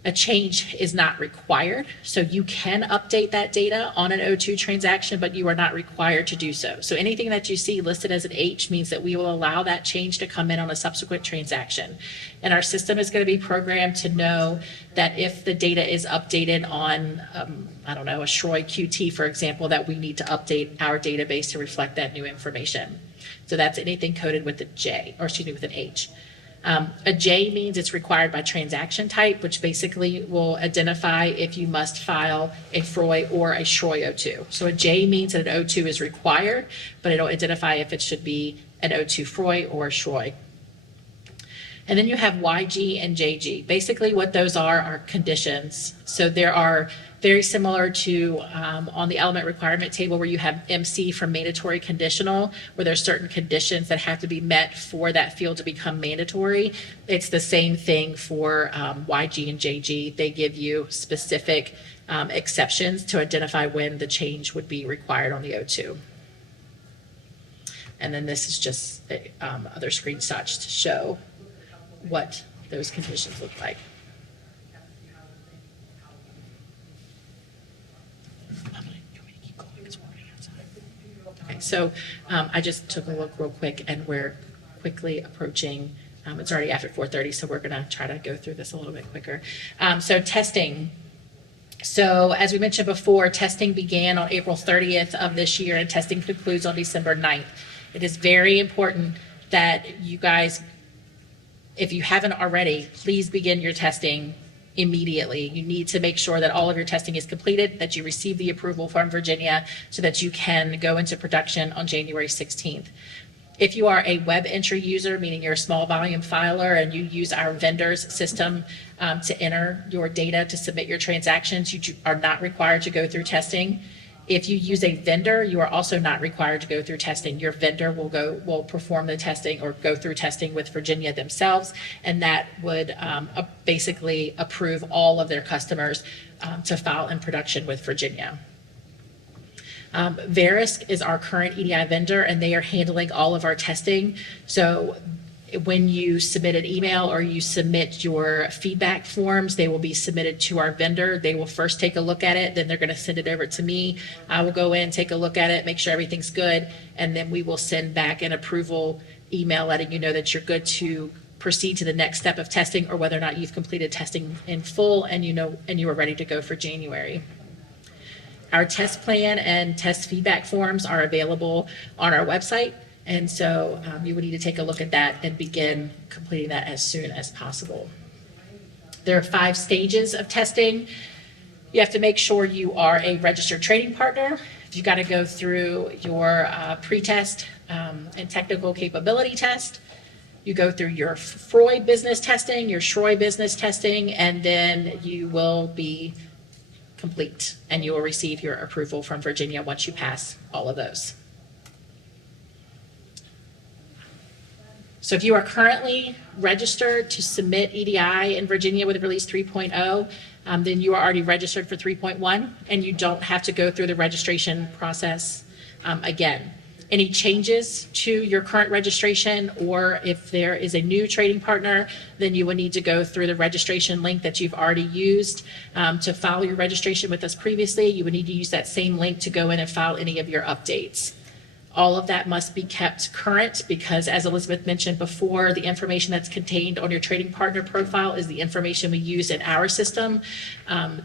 a change is not required. So you can update that data on an O2 transaction, but you are not required to do so. So anything that you see listed as an H means that we will allow that change to come in on a subsequent transaction. And our system is going to be programmed to know that if the data is updated on, I don't know, a Shroy QT, for example, that we need to update our database to reflect that new information. So that's anything coded with a J, or excuse me, with an H. A J means it's required by transaction type, which basically will identify if you must file a FROY or a Shroy O2. So a J means that an O2 is required, but it'll identify if it should be an O2 FROY or Shroy. And then you have YG and JG. Basically what those are conditions. So there are very similar to on the element requirement table where you have MC from mandatory conditional, where there's certain conditions that have to be met for that field to become mandatory. It's the same thing for YG and JG. They give you specific exceptions to identify when the change would be required on the O2. And then this is just other screenshots to show what those conditions look like. Okay, so I just took a look real quick, and we're quickly approaching, it's already after 4:30, so we're gonna try to go through this a little bit quicker. So testing. So as we mentioned before, testing began on April 30th of this year, and testing concludes on December 9th. It is very important that you guys, if you haven't already, please begin your testing immediately. You need to make sure that all of your testing is completed, that you receive the approval from Virginia so that you can go into production on January 16th. If you are a web entry user, meaning you're a small volume filer and you use our vendors system to enter your data to submit your transactions, you are not required to go through testing. If you use a vendor, you are also not required to go through testing. Your vendor will perform the testing or go through testing with Virginia themselves, and that would basically approve all of their customers to file in production with Virginia. Verisk is our current EDI vendor, and they are handling all of our testing. So when you submit an email or you submit your feedback forms, they will be submitted to our vendor. They will first take a look at it, then they're going to send it over to me. I will go in, take a look at it, make sure everything's good, and then we will send back an approval email letting you know that you're good to proceed to the next step of testing, or whether or not you've completed testing in full and you are ready to go for January. Our test plan and test feedback forms are available on our website. And so you would need to take a look at that and begin completing that as soon as possible. There are 5 stages of testing. You have to make sure you are a registered trading partner. You've got to go through your pre-test and technical capability test. You go through your FROY business testing, your Shroy business testing, and then you will be complete and you will receive your approval from Virginia once you pass all of those. So if you are currently registered to submit EDI in Virginia with Release 3.0, then you are already registered for 3.1 and you don't have to go through the registration process again. Any changes to your current registration, or if there is a new trading partner, then you will need to go through the registration link that you've already used to file your registration with us previously. You would need to use that same link to go in and file any of your updates. All of that must be kept current because, as Elizabeth mentioned before, the information that's contained on your trading partner profile is the information we use in our system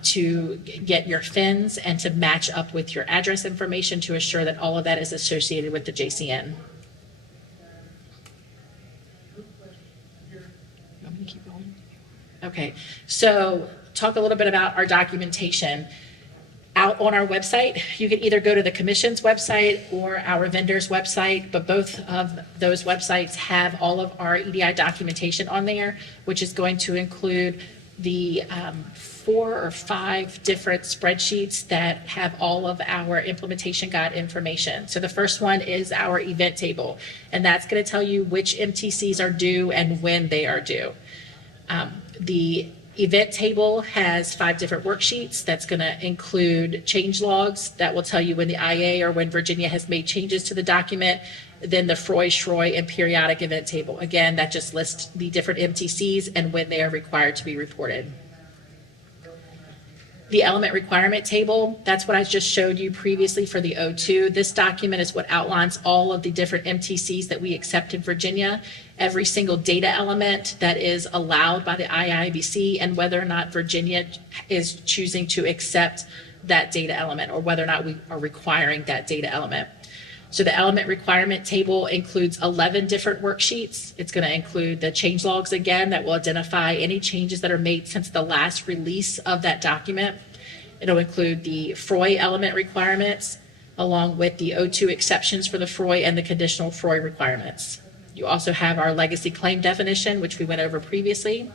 to get your fins and to match up with your address information to assure that all of that is associated with the JCN. Want me to keep going? Okay, so talk a little bit about our documentation. Out on our website, you can either go to the Commission's website or our vendor's website, but both of those websites have all of our EDI documentation on there, which is going to include the 4 or 5 different spreadsheets that have all of our implementation guide information. So the first one is our event table, and that's going to tell you which MTCs are due and when they are due. The Event table has 5 different worksheets. That's going to include change logs that will tell you when the IA or when Virginia has made changes to the document. Then the FROI, SHROI, and periodic event table. Again, that just lists the different MTCs and when they are required to be reported. The element requirement table, that's what I just showed you previously for the O2. This document is what outlines all of the different MTCs that we accept in Virginia, every single data element that is allowed by the IIBC, and whether or not Virginia is choosing to accept that data element or whether or not we are requiring that data element. So the element requirement table includes 11 different worksheets. It's going to include the change logs again that will identify any changes that are made since the last release of that document. It'll include the FROI element requirements along with the O2 exceptions for the FROI and the conditional FROI requirements. You also have our legacy claim definition, which we went over previously.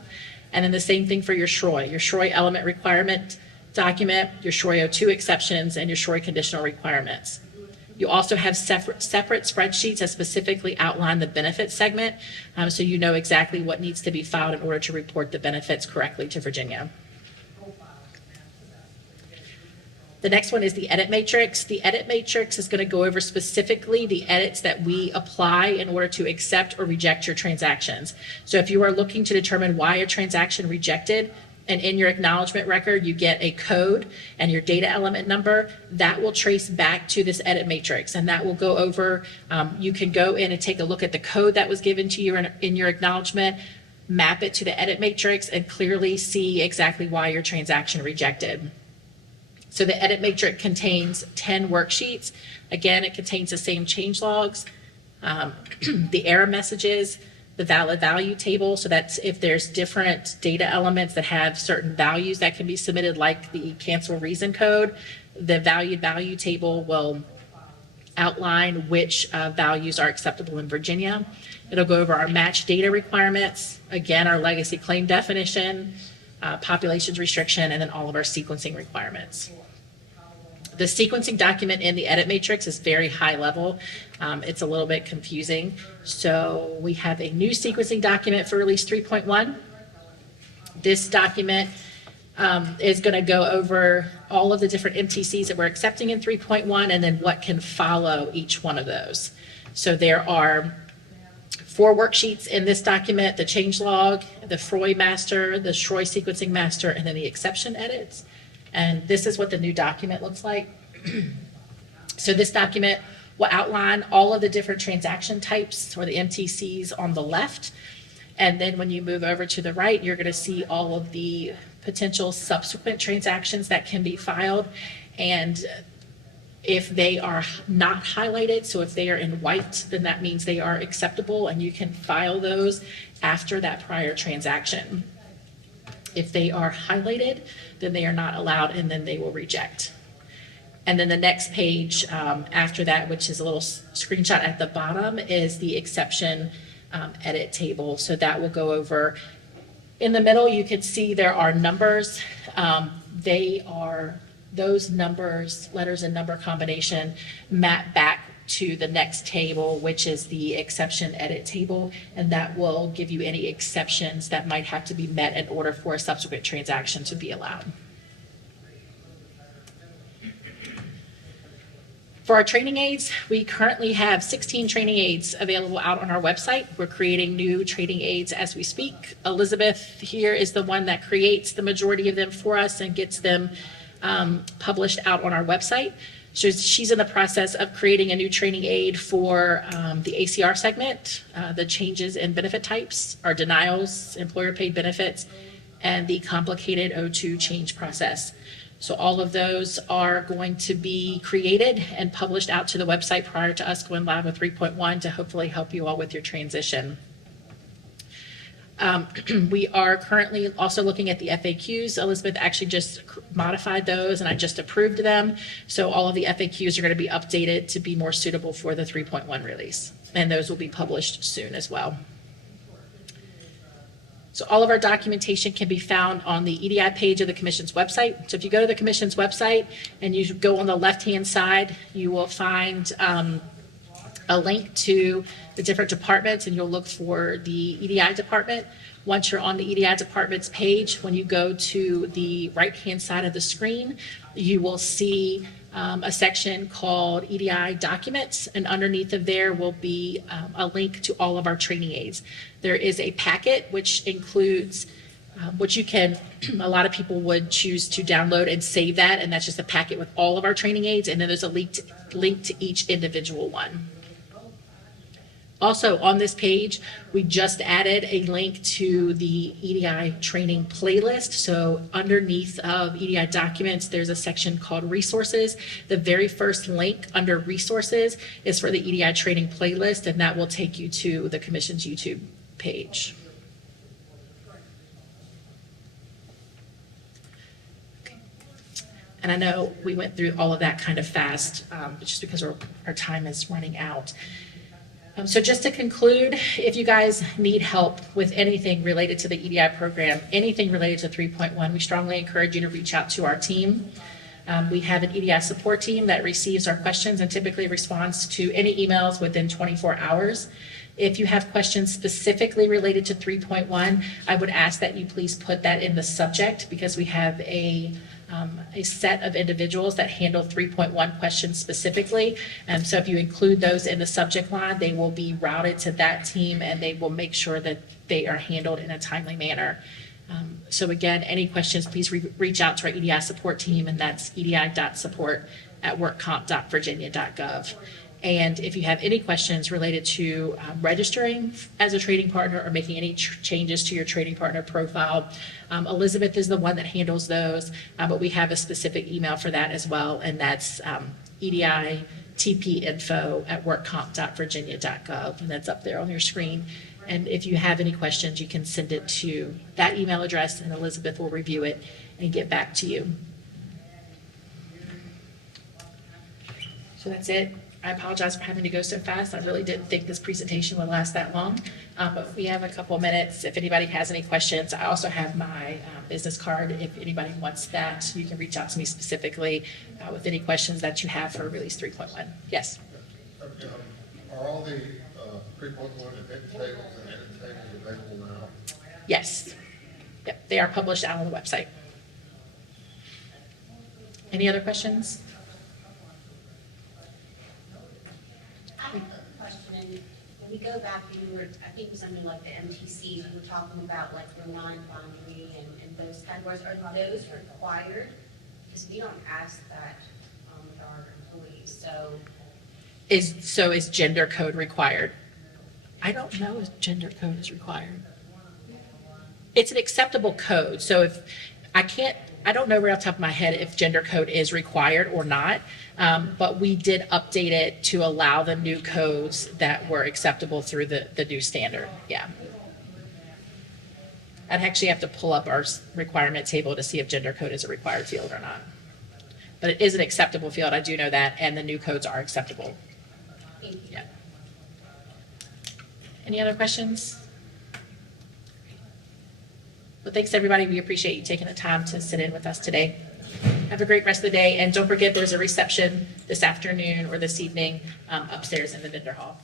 And then the same thing for your SHROI element requirement document, your SHROI O2 exceptions, and your SHROI conditional requirements. You also have separate spreadsheets that specifically outline the benefits segment, so you know exactly what needs to be filed in order to report the benefits correctly to Virginia. The next one is the edit matrix. The edit matrix is going to go over specifically the edits that we apply in order to accept or reject your transactions. So if you are looking to determine why a transaction rejected, and in your acknowledgement record, you get a code and your data element number, that will trace back to this edit matrix. And that will go over, you can go in and take a look at the code that was given to you in your acknowledgement, map it to the edit matrix, and clearly see exactly why your transaction rejected. So the edit matrix contains 10 worksheets. Again, it contains the same change logs, the error messages, the valid value table, so that's if there's different data elements that have certain values that can be submitted, like the cancel reason code, the valued value table will outline which values are acceptable in Virginia. It'll go over our match data requirements, again, our legacy claim definition, populations restriction, and then all of our sequencing requirements. The sequencing document in the edit matrix is very high level. It's a little bit confusing. So we have a new sequencing document for release 3.1. This document is going to go over all of the different MTCs that we're accepting in 3.1 and then what can follow each one of those. So there are 4 worksheets in this document: the change log, the FROI master, the SHROI sequencing master, and then the exception edits. And this is what the new document looks like. So this document will outline all of the different transaction types, or the MTCs, on the left. And then when you move over to the right, you're going to see all of the potential subsequent transactions that can be filed. And if they are not highlighted, so if they are in white, then that means they are acceptable and you can file those after that prior transaction. If they are highlighted, then they are not allowed, and then they will reject. And then the next page after that, which is a little screenshot at the bottom, is the exception edit table. So that will go over. In the middle, you can see there are numbers. Those numbers, letters and number combination, map back to the next table, which is the exception edit table, and that will give you any exceptions that might have to be met in order for a subsequent transaction to be allowed. For our training aids, we currently have 16 training aids available out on our website. We're creating new training aids as we speak. Elizabeth here is the one that creates the majority of them for us and gets them published out on our website. So she's in the process of creating a new training aid for the ACR segment, the changes in benefit types, our denials, employer paid benefits, and the complicated O2 change process. So all of those are going to be created and published out to the website prior to us going live with 3.1 to hopefully help you all with your transition. We are currently also looking at the FAQs. Elizabeth actually just modified those and I just approved them. So all of the FAQs are going to be updated to be more suitable for the 3.1 release. And those will be published soon as well. So all of our documentation can be found on the EDI page of the Commission's website. So if you go to the Commission's website and you go on the left-hand side, you will find a link to the different departments, and you'll look for the EDI department. Once you're on the EDI department's page, when you go to the right-hand side of the screen, you will see a section called EDI Documents, and underneath of there will be a link to all of our training aids. There is a packet which includes which you can, a lot of people would choose to download and save that, and that's just a packet with all of our training aids, and then there's a link to each individual one. Also, on this page, we just added a link to the EDI training playlist. So underneath of EDI documents, there's a section called resources. The very first link under resources is for the EDI training playlist, and that will take you to the Commission's YouTube page. And I know we went through all of that kind of fast, just because our time is running out. So just to conclude, if you guys need help with anything related to the EDI program, anything related to 3.1, we strongly encourage you to reach out to our team. We have an EDI support team that receives our questions and typically responds to any emails within 24 hours. If you have questions specifically related to 3.1, I would ask that you please put that in the subject, because we have a set of individuals that handle 3.1 questions specifically. So if you include those in the subject line, they will be routed to that team, and they will make sure that they are handled in a timely manner. So again, any questions, please reach out to our EDI support team, and that's edi.support@workcomp.virginia.gov. And if you have any questions related to registering as a trading partner or making any changes to your trading partner profile, Elizabeth is the one that handles those, but we have a specific email for that as well, and that's editpinfo@workcomp.virginia.gov, and that's up there on your screen. And if you have any questions, you can send it to that email address, and Elizabeth will review it and get back to you. So that's it. I apologize for having to go so fast. I really didn't think this presentation would last that long, but we have a couple minutes. If anybody has any questions, I also have my business card. If anybody wants that, you can reach out to me specifically with any questions that you have for Release 3.1. Yes? Are all the 3.1 event tables and edit tables available now? Yes. Yep, they are published out on the website. Any other questions? When we go back, you were, I think it was something like the MTCs, we were talking about like relying boundary and those categories. Are those required? Because we don't ask that with our employees, so. Is gender code required? I don't know if gender code is required. It's an acceptable code, so if I don't know right off the top of my head if gender code is required or not, but we did update it to allow the new codes that were acceptable through the new standard. Yeah. I'd actually have to pull up our requirement table to see if gender code is a required field or not. But it is an acceptable field, I do know that, and the new codes are acceptable. Yeah. Any other questions? Well, thanks, everybody. We appreciate you taking the time to sit in with us today. Have a great rest of the day. And don't forget, there's a reception this afternoon or this evening upstairs in the vendor hall.